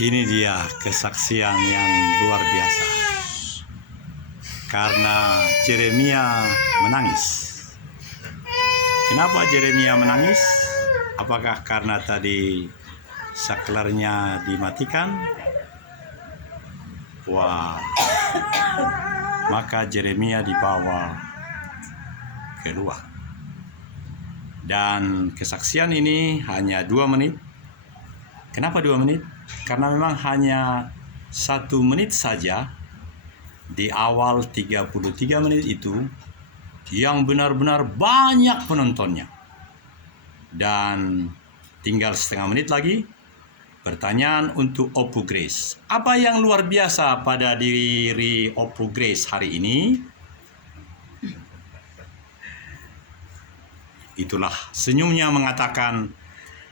Ini dia kesaksian yang luar biasa. Karena Yeremia menangis. Kenapa Yeremia menangis? Apakah karena tadi saklarnya dimatikan? Wah, maka Yeremia dibawa keluar. Dan kesaksian ini hanya 2 menit. Kenapa 2 menit? Karena memang hanya 1 menit saja di awal 33 menit itu yang benar-benar banyak penontonnya. Dan tinggal setengah menit lagi. Pertanyaan untuk Opu Grace. Apa yang luar biasa pada diri Opu Grace hari ini? Itulah senyumnya mengatakan,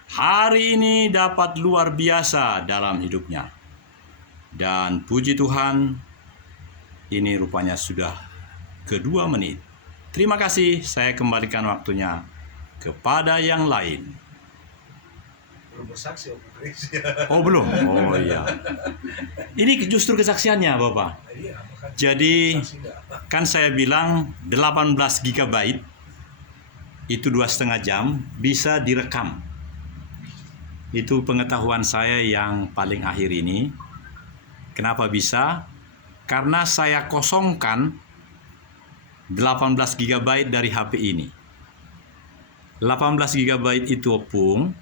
hari ini dapat luar biasa dalam hidupnya. Dan puji Tuhan, ini rupanya sudah ke-2 menit. Terima kasih, saya kembalikan waktunya kepada yang lain. Belum bersaksi Opu Grace. Oh belum? Oh iya. Ini justru kesaksiannya Bapak. Iya, Jadi saksi enggak. kan saya bilang 18 GB itu 2,5 jam bisa direkam. Itu pengetahuan saya yang paling akhir ini. Kenapa bisa? Karena saya kosongkan 18 GB dari HP ini. 18 GB itu opung,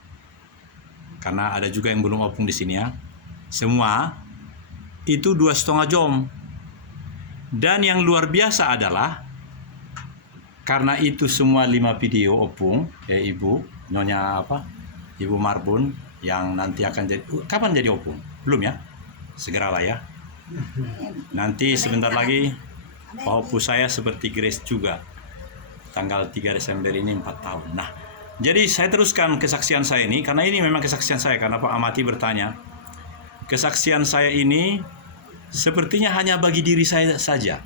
karena ada juga yang belum opung di sini ya. Semua itu 2,5 jam. Dan yang luar biasa adalah karena itu semua 5 video opung, Ibu Nyonya apa? Ibu Marbun yang nanti akan jadi, kapan jadi opung? Belum ya? Segeralah ya. Nanti sebentar lagi Pak Opu saya seperti Grace juga. Tanggal 3 Desember ini 4 tahun. Nah, jadi saya teruskan kesaksian saya ini karena ini memang kesaksian saya karena Pak Amati bertanya. Kesaksian saya ini sepertinya hanya bagi diri saya saja.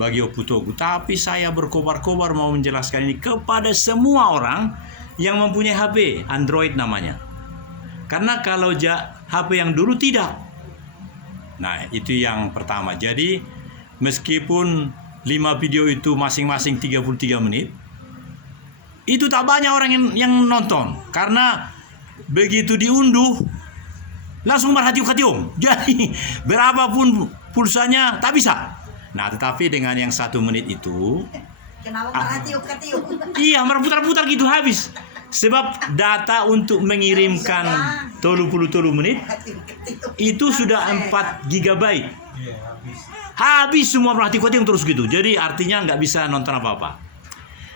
Bagi Opu Togu, tapi saya berkobar-kobar mau menjelaskan ini kepada semua orang yang mempunyai HP Android namanya. Karena kalau HP yang dulu tidak. Nah, itu yang pertama. Jadi, meskipun 5 video itu masing-masing 33 menit, itu tak banyak orang yang nonton. Karena begitu diunduh, langsung berhati-hati. Jadi, berapapun pulsanya, tak bisa. Nah, tetapi dengan yang 1 menit itu, kenapa berhati-hati? iya, berputar-putar gitu habis. Sebab data untuk mengirimkan 30 menit itu sudah 4 GB. Iya, habis. Habis semua berhati-hati terus gitu. Jadi artinya nggak bisa nonton apa-apa.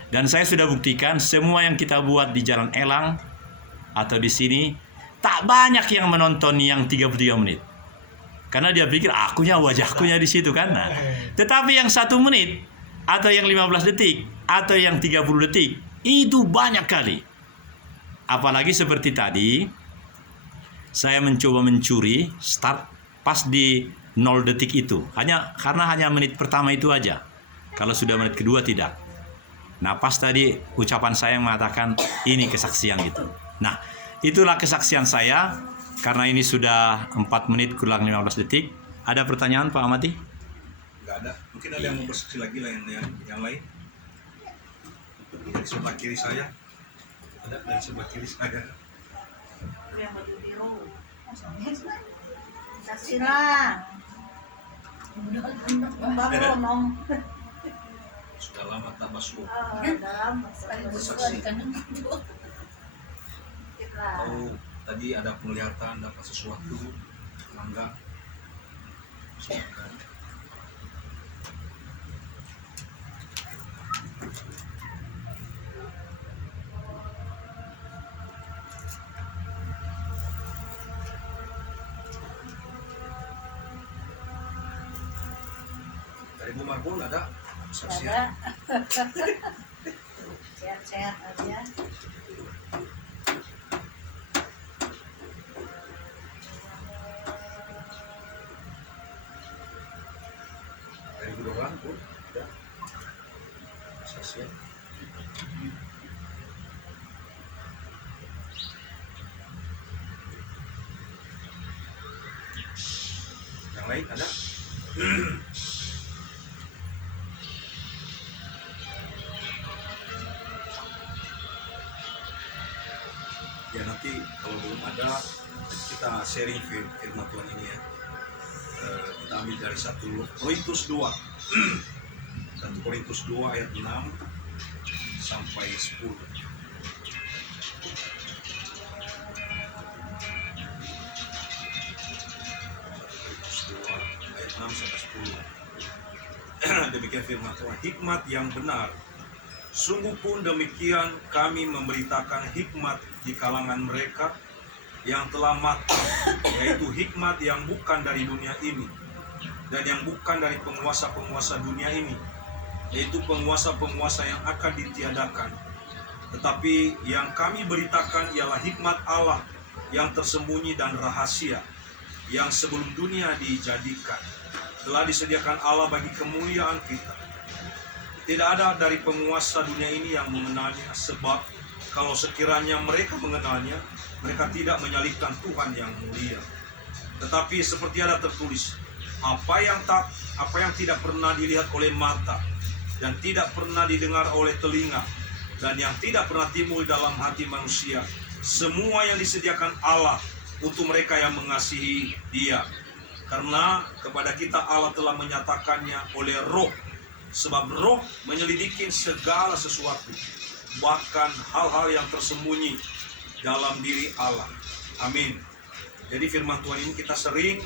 Dan saya sudah buktikan semua yang kita buat di Jalan Elang atau di sini tak banyak yang menonton yang 33 menit. Karena dia pikir wajahkunya di situ kan. Nah, tetapi yang 1 menit atau yang 15 detik atau yang 30 detik itu banyak kali. Apalagi seperti tadi saya mencoba mencuri start pas di 0 detik itu. Karena hanya menit pertama itu aja. Kalau sudah menit kedua tidak. Nah, pas tadi ucapan saya yang mengatakan ini kesaksian gitu. Nah, itulah kesaksian saya. Karena ini sudah 4 menit kurang 15 detik. Ada pertanyaan Pak Amati? Enggak ada. Mungkin ada yang mau bersaksi lagi lah yang lain. Dari sebelah kiri saya. Ada dari sebelah kiri saya. Yang baju biru. Saksi lah. Bangun om. Sudah lama tak masuk. Dalam Bersaksi. Tahu tadi ada penglihatan dapat sesuatu. Enggak. Silakan. Dari Bu Marbun ada saksian. ada. Sehat-sehat aja. Dari Bu Dogan, Bu, ada saksian. baik, ada? Ya nanti kalau belum ada, kita sharing firman Tuhan ini ya. Kita ambil dari 1 Korintus 2 1 Korintus 2 ayat 6 sampai 10. 2 ayat 6 sampai 10. Demikian firman Tuhan. Hikmat yang benar. Sungguh pun demikian kami memberitakan hikmat di kalangan mereka yang telah matang, yaitu hikmat yang bukan dari dunia ini dan yang bukan dari penguasa-penguasa dunia ini, yaitu penguasa-penguasa yang akan ditiadakan. Tetapi yang kami beritakan ialah hikmat Allah yang tersembunyi dan rahasia, yang sebelum dunia dijadikan, telah disediakan Allah bagi kemuliaan kita. Tidak ada dari penguasa dunia ini yang mengenalnya, sebab kalau sekiranya mereka mengenalnya, mereka tidak menyalibkan Tuhan yang mulia. Tetapi seperti ada tertulis, apa yang tidak pernah dilihat oleh mata, dan tidak pernah didengar oleh telinga, dan yang tidak pernah timbul dalam hati manusia, semua yang disediakan Allah untuk mereka yang mengasihi Dia. Karena kepada kita Allah telah menyatakannya oleh Roh, sebab Roh menyelidiki segala sesuatu, bahkan hal-hal yang tersembunyi dalam diri Allah. Amin. Jadi firman Tuhan ini kita sering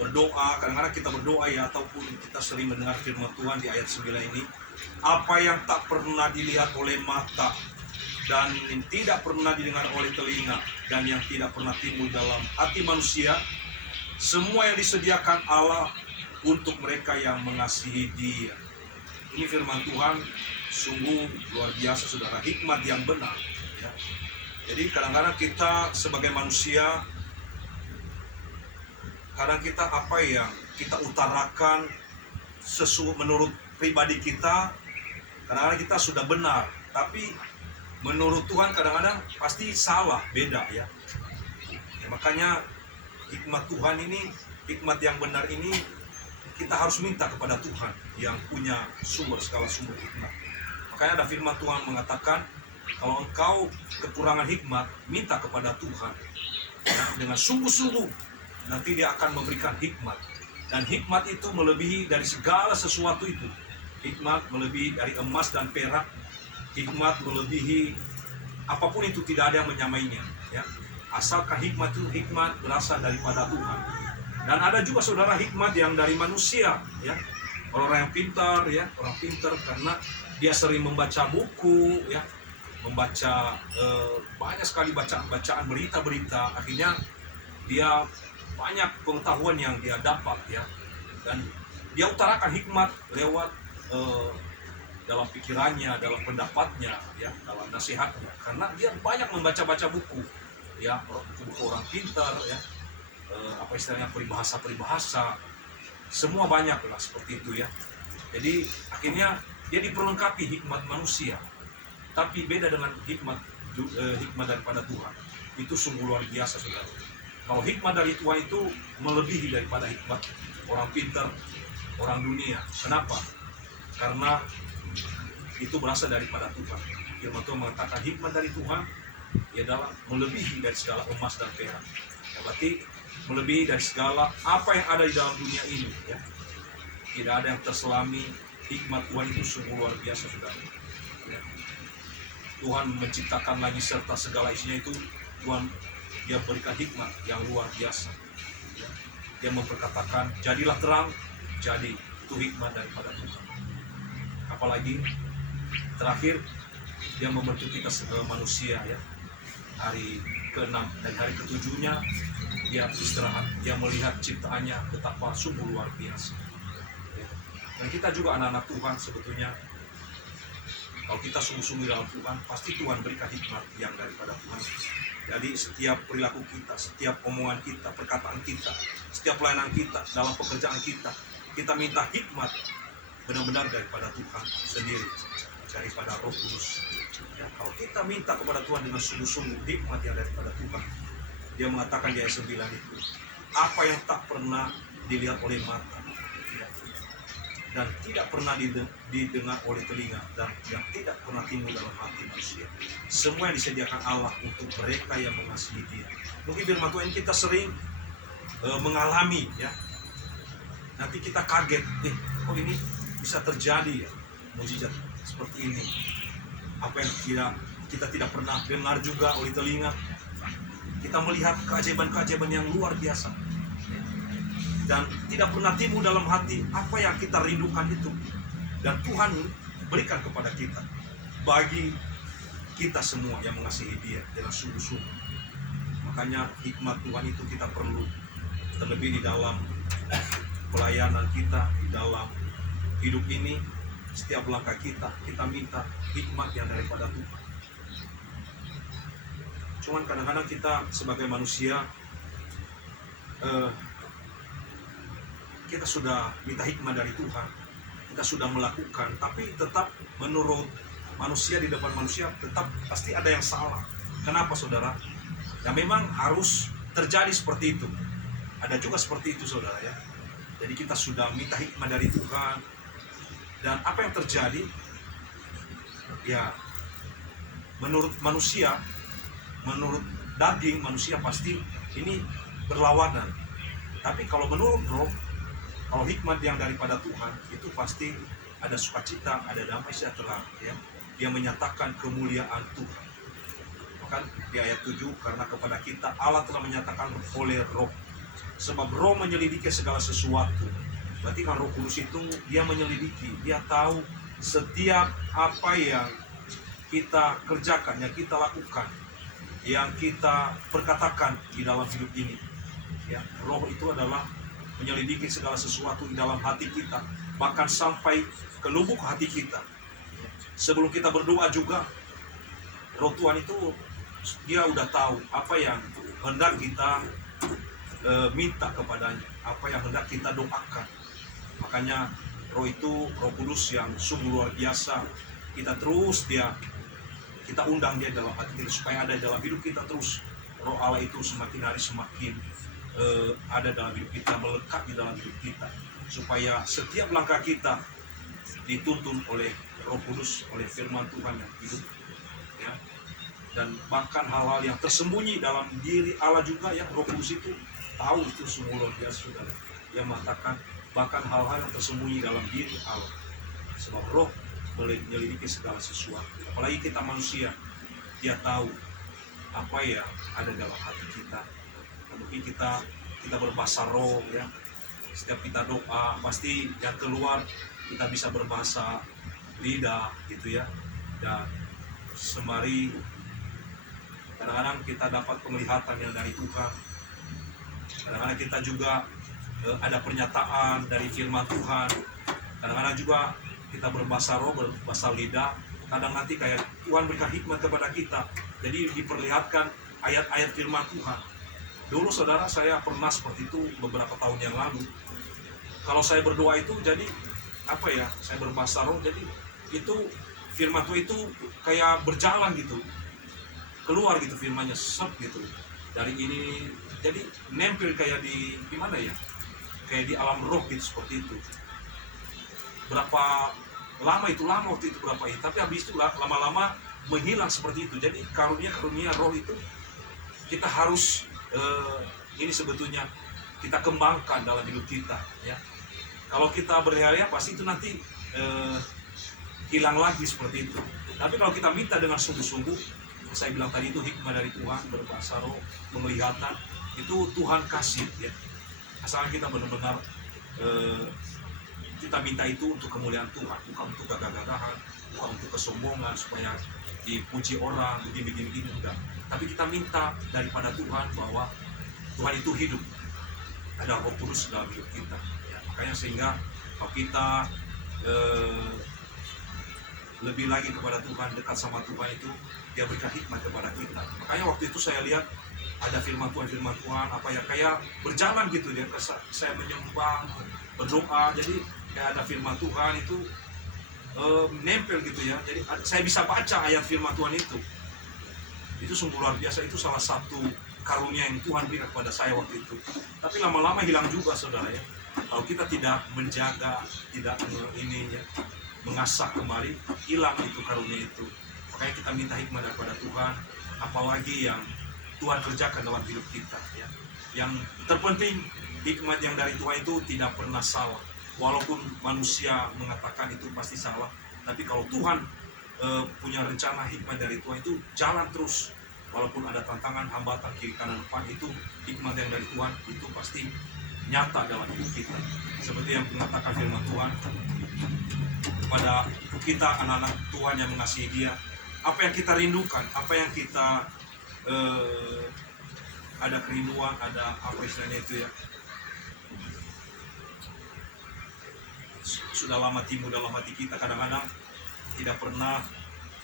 berdoa, kadang-kadang kita berdoa ya, ataupun kita sering mendengar firman Tuhan di ayat 9 ini. Apa yang tak pernah dilihat oleh mata, dan yang tidak pernah didengar oleh telinga, dan yang tidak pernah timbul dalam hati manusia, semua yang disediakan Allah untuk mereka yang mengasihi Dia. Ini firman Tuhan sungguh luar biasa, saudara, hikmat yang benar ya. Jadi kadang-kadang kita sebagai manusia, kadang kita apa yang kita utarakan menurut pribadi kita, kadang-kadang kita sudah benar, tapi menurut Tuhan kadang-kadang pasti salah, beda ya. Makanya hikmat Tuhan ini, hikmat yang benar ini, kita harus minta kepada Tuhan yang punya segala sumber hikmat. Makanya ada firman Tuhan mengatakan, kalau engkau kekurangan hikmat, minta kepada Tuhan dengan sungguh-sungguh, nanti Dia akan memberikan hikmat. Dan hikmat itu melebihi dari segala sesuatu itu. Hikmat melebihi dari emas dan perak. Hikmat melebihi apapun itu, tidak ada yang menyamainya ya. Asalkan hikmat itu hikmat berasal daripada Tuhan. Dan ada juga saudara hikmat yang dari manusia ya. Orang yang pintar ya, orang pintar karena dia sering membaca buku ya, membaca banyak sekali bacaan berita-berita, akhirnya dia banyak pengetahuan yang dia dapat ya, dan dia utarakan hikmat lewat dalam pikirannya, dalam pendapatnya ya, dalam nasihatnya, karena dia banyak membaca-baca buku ya, buku orang pintar ya, apa istilahnya, peribahasa, semua banyak lah seperti itu ya. Jadi akhirnya dia diperlengkapi hikmat manusia, tapi beda dengan hikmat daripada Tuhan. Itu sungguh luar biasa saudara. Kalau hikmat dari Tuhan itu melebihi daripada hikmat orang pintar, orang dunia. Kenapa? Karena itu berasal daripada Tuhan. Firman Tuhan mengatakan hikmat dari Tuhan adalah melebihi dari segala emas dan perak. Ya, berarti melebihi dari segala apa yang ada di dalam dunia ini ya. Tidak ada yang terselami. Hikmat Tuhan itu sungguh luar biasa saudara ya. Tuhan menciptakan langit serta segala isinya itu, Tuhan Dia berikan hikmat yang luar biasa ya. Dia memperkatakan jadilah terang, jadi itu hikmat daripada Tuhan. Apalagi terakhir Dia membentuk kita sebagai manusia ya. Hari ke-6 dan hari ke-7-nya Dia istirahat. Dia melihat ciptaannya betapa sungguh luar biasa ya. Dan kita juga anak-anak Tuhan sebetulnya, kalau kita sungguh-sungguh dalam Tuhan, pasti Tuhan berikan hikmat yang daripada Tuhan. Jadi setiap perilaku kita, setiap omongan kita, perkataan kita, setiap pelayanan kita, dalam pekerjaan kita, kita minta hikmat benar-benar daripada Tuhan sendiri, daripada Roh Kudus ya. Kalau kita minta kepada Tuhan dengan sungguh-sungguh hikmat yang daripada Tuhan, Dia mengatakan di ayat 9 itu, apa yang tak pernah dilihat oleh mata, ya, dan tidak pernah didengar oleh telinga, dan yang tidak pernah timbul dalam hati manusia. Semua yang disediakan Allah untuk mereka yang mengasihi Dia. Mungkin firman Tuhan kita sering mengalami, ya. Nanti kita kaget, kok ini bisa terjadi ya, mujizat seperti ini. Apa yang kita tidak pernah dengar juga oleh telinga. Kita melihat keajaiban-keajaiban yang luar biasa. Dan tidak pernah timbul dalam hati apa yang kita rindukan itu. Dan Tuhan berikan kepada kita. Bagi kita semua yang mengasihi Dia dengan sungguh-sungguh. Makanya hikmat Tuhan itu kita perlu. Terlebih di dalam pelayanan kita, di dalam hidup ini, setiap langkah kita minta hikmat yang daripada Tuhan. Cuman kadang-kadang kita sebagai manusia, kita sudah minta hikmat dari Tuhan, kita sudah melakukan, tapi tetap menurut manusia, di depan manusia tetap pasti ada yang salah. Kenapa saudara? Ya memang harus terjadi seperti itu. Ada juga seperti itu saudara ya. Jadi kita sudah minta hikmat dari Tuhan, dan apa yang terjadi? Ya menurut manusia, menurut daging manusia pasti ini berlawanan. Tapi kalau menurut roh, kalau hikmat yang daripada Tuhan itu pasti ada sukacita, ada damai sejahtera, ya. Dia menyatakan kemuliaan Tuhan. Bahkan di ayat 7, karena kepada kita Allah telah menyatakan oleh roh. Sebab roh menyelidiki segala sesuatu. Berarti kan Roh Kudus itu dia menyelidiki, dia tahu setiap apa yang kita kerjakan, yang kita lakukan, yang kita perkatakan di dalam hidup ini. Ya, roh itu adalah menyelidiki segala sesuatu di dalam hati kita, bahkan sampai ke lubuk hati kita. Sebelum kita berdoa juga, roh Tuhan itu dia udah tahu apa yang hendak kita minta kepadanya, apa yang hendak kita doakan. Makanya roh itu, Roh Kudus yang sungguh luar biasa, kita undang dia dalam hati kita supaya ada dalam hidup kita terus. Roh Allah itu semakin hari semakin ada dalam hidup kita, melekat di dalam hidup kita, supaya setiap langkah kita dituntun oleh Roh Kudus, oleh firman Tuhan yang hidup, ya. Dan bahkan hal-hal yang tersembunyi dalam diri Allah juga, ya, Roh Kudus itu tahu itu sungguh luar biasa, saudara. Dia mengatakan bahkan hal-hal yang tersembunyi dalam diri Allah, sebab roh menyelidiki segala sesuatu. Apalagi kita manusia, dia tahu apa yang ada dalam hati kita. Mungkin kita berbahasa roh, ya. Setiap kita doa pasti yang keluar kita bisa berbahasa lidah gitu, ya. Dan sembari kadang-kadang kita dapat penglihatan yang dari Tuhan. Kadang-kadang kita juga ada pernyataan dari firman Tuhan. Kadang-kadang juga kita berbahasa roh, berbahasa lidah. Kadang nanti kayak Tuhan berikan hikmat kepada kita, jadi diperlihatkan ayat-ayat firman Tuhan. Dulu saudara, saya pernah seperti itu beberapa tahun yang lalu. Kalau saya berdoa itu jadi apa ya, saya berbahasa roh, jadi itu firman Tuhan itu kayak berjalan gitu, keluar gitu firmannya, set gitu dari ini, jadi nempel kayak di gimana ya, kayak di alam roh gitu, seperti itu. Berapa lama itu, lama waktu itu berapa ya, tapi habis itu lama-lama menghilang seperti itu. Jadi karunia roh itu kita harus ini sebetulnya kita kembangkan dalam hidup kita, ya. Kalau kita berhari pasti itu nanti hilang lagi seperti itu. Tapi kalau kita minta dengan sungguh-sungguh, saya bilang tadi itu hikmah dari Tuhan, berbahasa roh, penglihatan, itu Tuhan kasih, ya. Asalkan kita benar-benar kita minta itu untuk kemuliaan Tuhan, bukan untuk gagah-gagahan, bukan untuk kesombongan supaya dipuji orang, begini, enggak. Tapi kita minta daripada Tuhan bahwa Tuhan itu hidup, ada Roh Kudus dalam hidup kita, ya. Makanya sehingga kalau kita lebih lagi kepada Tuhan, dekat sama Tuhan itu, dia berikan hikmat kepada kita. Makanya waktu itu saya lihat ada firman Tuhan apa ya, kayak berjalan gitu dia, saya menyembah, berdoa, jadi kayak ada firman Tuhan itu nempel gitu, ya. Jadi saya bisa baca ayat firman Tuhan itu sungguh luar biasa. Itu salah satu karunia yang Tuhan berikan kepada saya waktu itu. Tapi lama-lama hilang juga, saudara ya. Kalau kita tidak menjaga, tidak mengasah kembali, hilang itu karunia itu. Makanya kita minta hikmat daripada Tuhan, apalagi yang Tuhan kerjakan dalam hidup kita ya. Yang terpenting, hikmat yang dari Tuhan itu tidak pernah salah. Walaupun manusia mengatakan itu pasti salah, tapi kalau Tuhan punya rencana, hikmat dari Tuhan itu jalan terus. Walaupun ada tantangan, hambatan, kiri kanan depan, itu hikmat yang dari Tuhan itu pasti nyata dalam hidup kita. Seperti yang mengatakan firman Tuhan kepada kita, anak-anak Tuhan yang mengasihi Dia, apa yang kita rindukan, apa yang kita ada kerinduan, ada apa istilahnya itu ya, sudah lama timbul dalam hati kita, kadang-kadang tidak pernah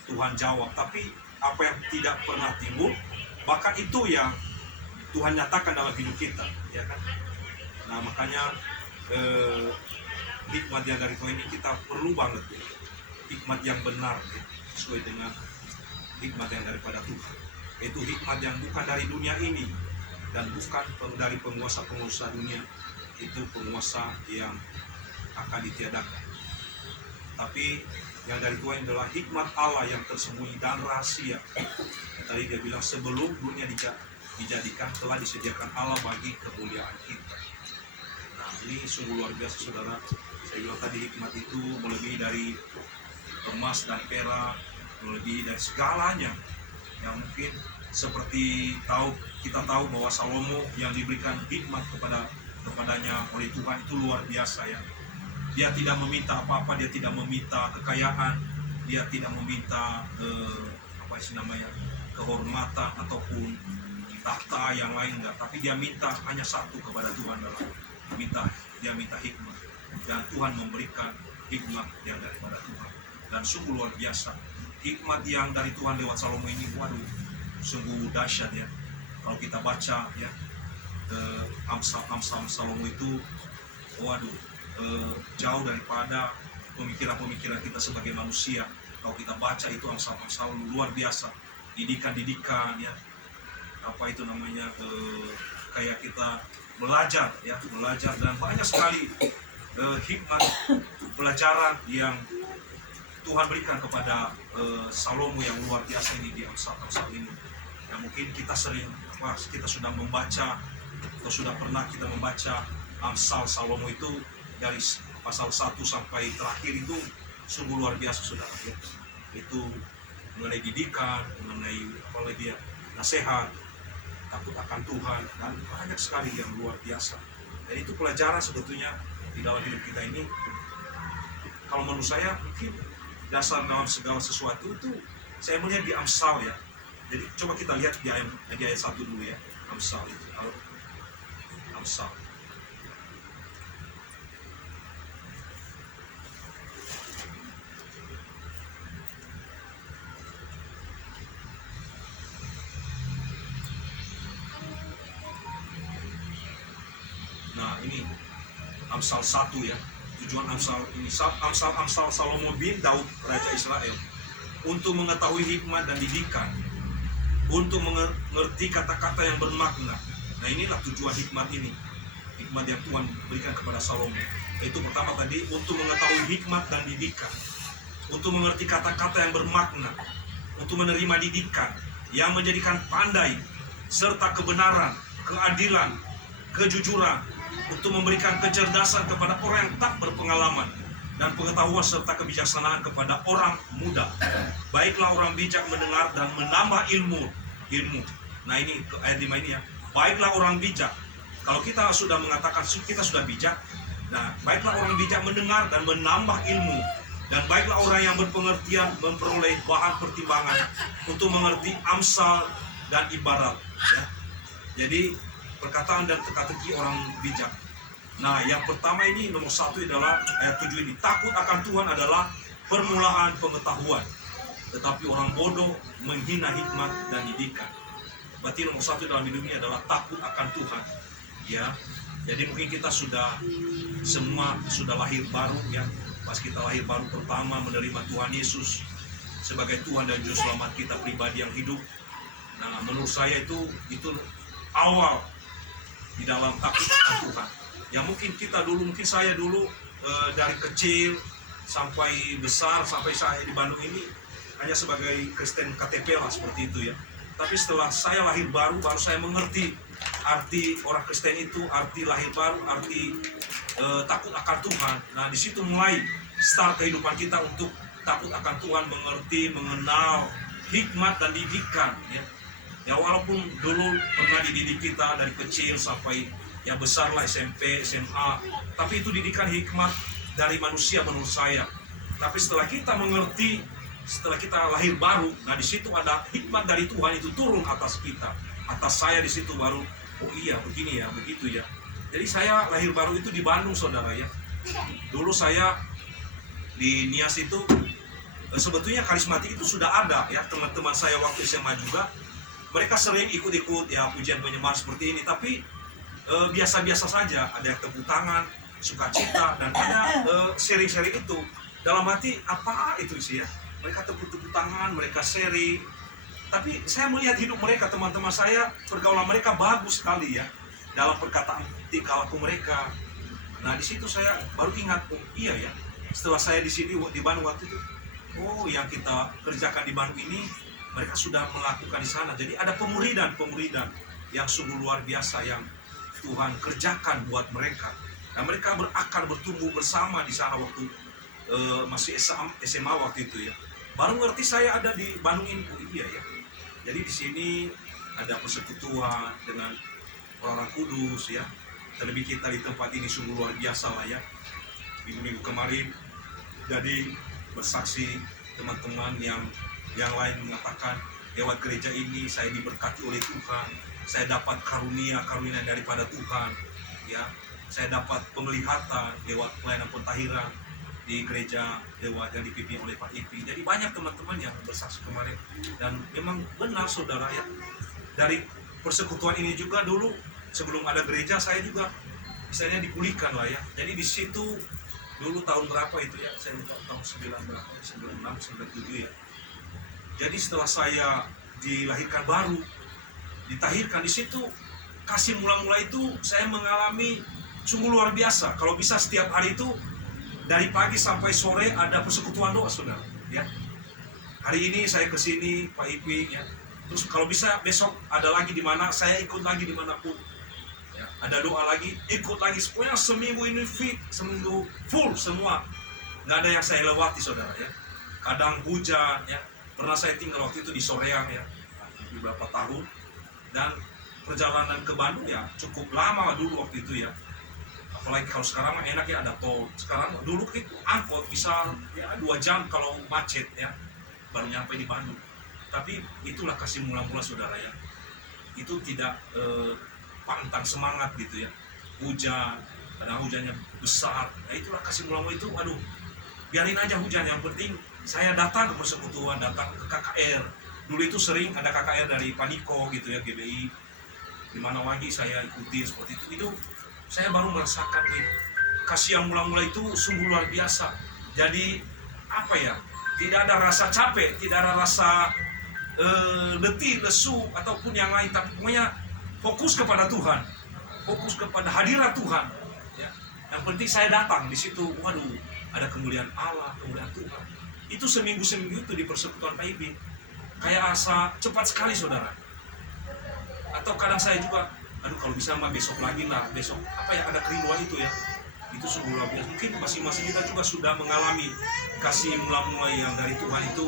Tuhan jawab. Tapi apa yang tidak pernah timbul, bahkan itu yang Tuhan nyatakan dalam hidup kita, ya kan? Nah makanya hikmat yang dari Tuhan ini kita perlu banget ya. Hikmat yang benar ya, sesuai dengan hikmat yang daripada Tuhan. Itu hikmat yang bukan dari dunia ini dan bukan dari penguasa-penguasa dunia. Itu penguasa yang akan ditiadakan. Tapi yang dari Tuhan adalah hikmat Allah yang tersembunyi dan rahasia. Tadi dia bilang sebelum dunia dijadikan telah disediakan Allah bagi kemuliaan kita. Nah ini sungguh luar biasa, saudara. Saya bilang tadi hikmat itu melebihi dari emas dan perak, melebihi dari segalanya. Yang mungkin seperti kita tahu bahwa Salomo yang diberikan hikmat kepadanya oleh Tuhan itu luar biasa ya. Dia tidak meminta apa-apa, dia tidak meminta kekayaan, dia tidak meminta kehormatan ataupun tahta yang lain, enggak. Tapi dia minta hanya satu kepada Tuhan, dia minta hikmat, dan Tuhan memberikan hikmat yang daripada Tuhan. Dan sungguh luar biasa hikmat yang dari Tuhan lewat Salomo ini, waduh, sungguh dahsyat ya. Kalau kita baca ya Amsal Salomo itu, waduh, jauh daripada pemikiran-pemikiran kita sebagai manusia. Kalau kita baca itu Amsal luar biasa, didikan ya, apa itu namanya, kayak kita belajar dan banyak sekali hikmat pelajaran yang Tuhan berikan kepada Salomo yang luar biasa ini di Amsal ini. Yang mungkin kita kita sudah membaca atau sudah pernah kita membaca Amsal Salomo itu dari pasal 1 sampai terakhir, itu sungguh luar biasa, saudara ya. Itu mengenai didikan, mengenai apalagi ya, nasihat, takut akan Tuhan, dan banyak sekali yang luar biasa. Dan itu pelajaran sebetulnya di dalam hidup kita ini. Kalau menurut saya mungkin dasar dalam segala sesuatu itu saya melihat di Amsal ya. Jadi coba kita lihat di ayat 1 dulu ya, Amsal itu. Amsal. Nah ini Amsal 1 ya. Tujuan Amsal ini, Amsal Salomo bin Daud Raja Israel, untuk mengetahui hikmat dan didikan, untuk mengerti kata-kata yang bermakna. Nah inilah tujuan hikmat ini, hikmat yang Tuhan berikan kepada Salomo. Itu pertama tadi, untuk mengetahui hikmat dan didikan, untuk mengerti kata-kata yang bermakna, untuk menerima didikan yang menjadikan pandai, serta kebenaran, keadilan, kejujuran, untuk memberikan kecerdasan kepada orang yang tak berpengalaman, dan pengetahuan serta kebijaksanaan kepada orang muda. Baiklah orang bijak mendengar dan menambah ilmu. Nah ini ayat 5 ini ya. Baiklah orang bijak. Kalau kita sudah mengatakan kita sudah bijak, nah baiklah orang bijak mendengar dan menambah ilmu. Dan baiklah orang yang berpengertian memperoleh bahan pertimbangan untuk mengerti amsal dan ibarat ya. Jadi perkataan dan teka-teki orang bijak. Nah yang pertama ini, nomor 1 adalah ayat 7 ini. Takut akan Tuhan adalah permulaan pengetahuan, tetapi orang bodoh menghina hikmat dan didikan. Berarti nomor 1 dalam hidup ini adalah takut akan Tuhan ya. Jadi mungkin kita semua sudah lahir baru ya. Pas kita lahir baru pertama menerima Tuhan Yesus sebagai Tuhan dan Juru Selamat kita pribadi yang hidup. Nah menurut saya itu awal di dalam takut akan Tuhan. Ya mungkin kita dulu, mungkin saya dulu dari kecil sampai besar, sampai saya di Bandung ini hanya sebagai Kristen KTP lah seperti itu ya. Tapi setelah saya lahir baru saya mengerti arti orang Kristen itu, arti lahir baru, arti takut akan Tuhan. Nah di situ mulai start kehidupan kita untuk takut akan Tuhan, mengerti, mengenal hikmat dan didikan ya. Ya walaupun dulu pernah dididik kita dari kecil sampai ya besar lah SMP, SMA, tapi itu didikan hikmat dari manusia menurut saya. Tapi setelah kita mengerti, setelah kita lahir baru, nah di situ ada hikmat dari Tuhan itu turun atas kita, atas saya. Di situ baru, oh iya begini ya, begitu ya. Jadi saya lahir baru itu di Bandung saudara ya. Dulu saya di Nias itu sebetulnya karismatik itu sudah ada ya, teman-teman saya waktu SMA juga mereka sering ikut-ikut ya pujian penyembahan seperti ini, tapi biasa-biasa saja. Ada yang tepuk tangan, sukacita, dan ada sharing-sharing itu dalam hati apa itu sih ya. Mereka tepuk-tepuk tangan, mereka sharing, tapi saya melihat hidup mereka, teman-teman saya, pergaulan mereka bagus sekali ya dalam perkataan tingkah laku mereka. Nah di situ saya baru ingat, oh iya ya, setelah saya di sini di Bandung waktu itu, oh yang kita kerjakan di Bandung ini mereka sudah melakukan di sana. Jadi ada pemuridan yang sungguh luar biasa yang Tuhan kerjakan buat mereka. Nah mereka akan bertumbuh bersama di sana waktu masih SMA waktu itu ya. Baru ngerti saya ada di Bandung ini, oh iya ya. Jadi di sini ada persekutuan dengan orang-orang kudus ya. Terlebih kita di tempat ini sungguh luar biasa lah ya. Minggu-minggu kemarin jadi bersaksi teman-teman yang lain mengatakan lewat gereja ini saya diberkati oleh Tuhan, saya dapat karunia daripada Tuhan ya, saya dapat penglihatan lewat pelayanan pentahiran di gereja lewat yang dipimpin oleh Pak Ipi. Jadi banyak teman-teman yang bersaksi kemarin, dan memang benar saudara ya, dari persekutuan ini juga dulu sebelum ada gereja saya juga misalnya dipulihkan lah ya. Jadi di situ dulu tahun berapa itu ya, saya lupa tahun 96, 97 ya. Jadi setelah saya dilahirkan baru, ditahirkan, di situ kasih mula-mula itu saya mengalami sungguh luar biasa. Kalau bisa setiap hari itu dari pagi sampai sore ada persekutuan doa saudara ya. Hari ini saya ke sini Pak Iping ya. Terus kalau bisa besok ada lagi di mana saya ikut lagi dimanapun. Ya, ada doa lagi, ikut lagi. Pokoknya seminggu ini fit, seminggu full semua. Nggak ada yang saya lewati saudara ya. Kadang hujan ya. Pernah saya tinggal waktu itu di Soreang ya, beberapa tahun, dan perjalanan ke Bandung ya cukup lama dulu waktu itu ya. Apalagi kalau sekarang enak ya ada tol. Sekarang dulu itu angkot bisa ya 2 jam kalau macet ya baru nyampe di Bandung. Tapi itulah kasih mula-mula saudara ya. Itu tidak pantang semangat gitu ya. Hujan, karena hujannya besar. Nah itulah kasih mula-mula itu, aduh biarin aja hujan, yang penting saya datang ke persekutuan, datang ke KKR. Dulu itu sering ada KKR dari Paniko gitu ya, GBI. Di mana lagi saya ikuti seperti itu. Itu saya baru merasakan kasih yang mula-mula itu sungguh luar biasa. Jadi apa ya? Tidak ada rasa capek, tidak ada rasa letih, lesu ataupun yang lain. Tapi pokoknya fokus kepada Tuhan, fokus kepada hadirat Tuhan. Ya. Yang penting saya datang di situ. Waduh, ada kemuliaan Allah, kemuliaan Tuhan. Itu seminggu itu di persekutuan Pak Ibi kayak asa cepat sekali saudara. Atau kadang saya juga, aduh kalau bisa mah besok lagi lah, besok apa ya, ada kerinduan itu ya. Itu sungguh luar biasa. Mungkin masing-masing kita juga sudah mengalami kasih mula-mula yang dari Tuhan itu.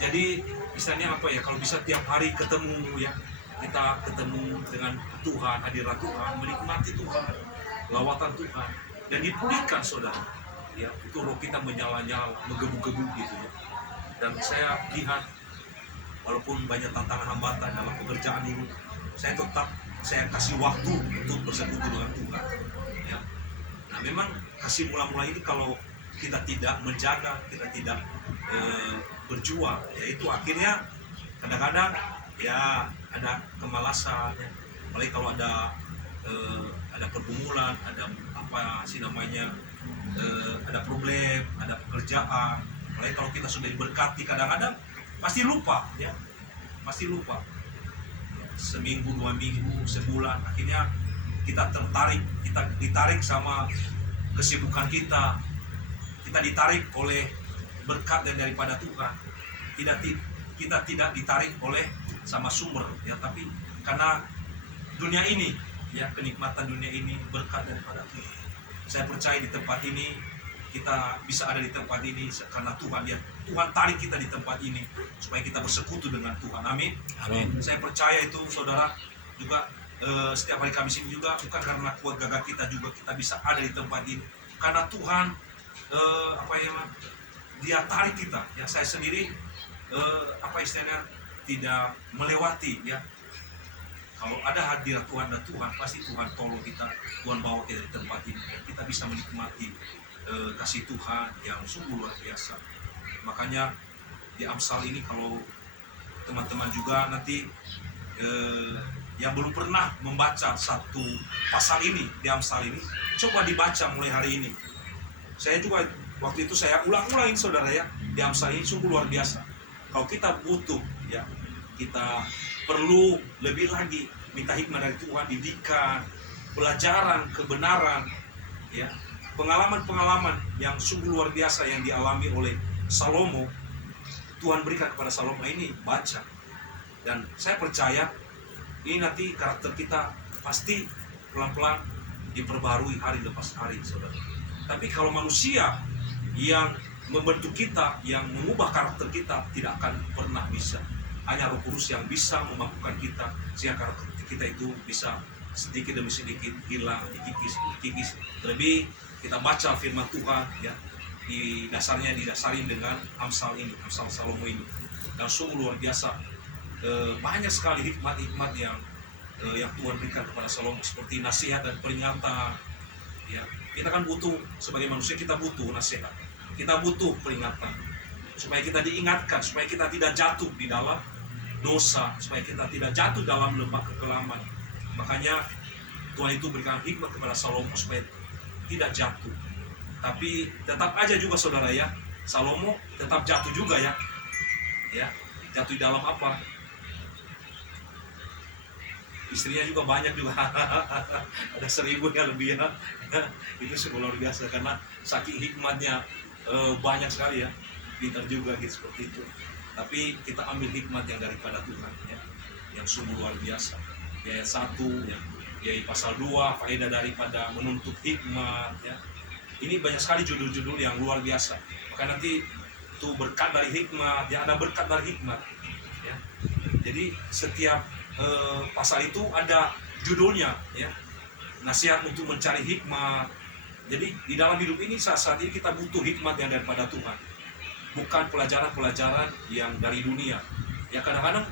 Jadi misalnya apa ya, kalau bisa tiap hari ketemu ya, kita ketemu dengan Tuhan, hadirat Tuhan, menikmati Tuhan, lawatan Tuhan, dan dipulihkan saudara. Ya, itu roh kita menyala-nyala, menggebu-gebu gitu ya. Dan saya lihat walaupun banyak tantangan hambatan dalam pekerjaan ini, saya kasih waktu untuk bersekutu dengan Tuhan. Ya. Nah, memang kasih mula-mula ini kalau kita tidak menjaga, kita tidak berjuang, ya itu akhirnya kadang-kadang ya ada kemalasan, ya. Apalagi kalau ada pergumulan, ada apa sih namanya, ada problem, ada pekerjaan. Apalagi kalau kita sudah diberkati, kadang-kadang pasti lupa ya, pasti lupa. seminggu, 2 minggu, sebulan, akhirnya kita tertarik, kita ditarik sama kesibukan kita ditarik oleh berkat daripada Tuhan. Kita tidak ditarik oleh sama sumber ya, tapi karena dunia ini ya, kenikmatan dunia ini, berkat daripada Tuhan. Saya percaya di tempat ini kita bisa ada di tempat ini karena Tuhan ya. Tuhan tarik kita di tempat ini supaya kita bersekutu dengan Tuhan. Amin. Amin. Saya percaya itu saudara juga setiap hari Kamis ini juga bukan karena kuat gagah kita juga kita bisa ada di tempat ini karena Tuhan Dia tarik kita ya. Saya sendiri istilahnya tidak melewati ya. Kalau ada hadirat Tuhan dan Tuhan, pasti Tuhan tolong kita, Tuhan bawa kita di tempat ini ya. Kita bisa menikmati kasih Tuhan yang sungguh luar biasa. Makanya di Amsal ini kalau teman-teman juga nanti yang belum pernah membaca satu pasal ini di Amsal ini, coba dibaca mulai hari ini. Saya juga waktu itu saya ulang-ulangin saudara ya, di Amsal ini sungguh luar biasa. Kalau kita butuh ya, kita perlu lebih lagi minta hikmah dari Tuhan, didikan, pelajaran, kebenaran ya, pengalaman-pengalaman yang sungguh luar biasa yang dialami oleh Salomo. Tuhan berikan kepada Salomo ini, baca. Dan saya percaya ini nanti karakter kita pasti pelan-pelan diperbarui hari lepas hari saudara. Tapi kalau manusia yang membentuk kita, yang mengubah karakter kita, tidak akan pernah bisa. Hanya Roh Kudus yang bisa memampukan kita sehingga karakter kita itu bisa sedikit demi sedikit hilang, dikikis. Terlebih kita baca firman Tuhan ya, didasari dengan Amsal ini, Amsal Salomo ini. Dan sungguh luar biasa, banyak sekali hikmat-hikmat yang Tuhan berikan kepada Salomo, seperti nasihat dan peringatan ya. Kita kan butuh, sebagai manusia kita butuh nasihat, kita butuh peringatan supaya kita diingatkan, supaya kita tidak jatuh di dalam dosa, supaya kita tidak jatuh dalam lembah kekelaman. Makanya Tuhan itu berikan hikmat kepada Salomo supaya tidak jatuh. Tapi tetap aja juga saudara ya, Salomo tetap jatuh juga ya. Ya, jatuh di dalam apa? Istrinya juga banyak juga. Ada 1000 ya lebih ya. Itu sungguh luar biasa karena saking hikmatnya banyak sekali ya. Pintar juga gitu, seperti itu. Tapi kita ambil hikmat yang daripada Tuhan ya, yang sungguh luar biasa. Di ayat 1 ya, di ayat pasal 2 faedah daripada menuntut hikmat ya. Ini banyak sekali judul-judul yang luar biasa. Maka nanti itu berkat dari hikmat, ya ada berkat dari hikmat ya. Jadi setiap pasal itu ada judulnya ya. Nasihat untuk mencari hikmat. Jadi di dalam hidup ini saat ini kita butuh hikmat yang daripada Tuhan, bukan pelajaran-pelajaran yang dari dunia. Ya kadang-kadang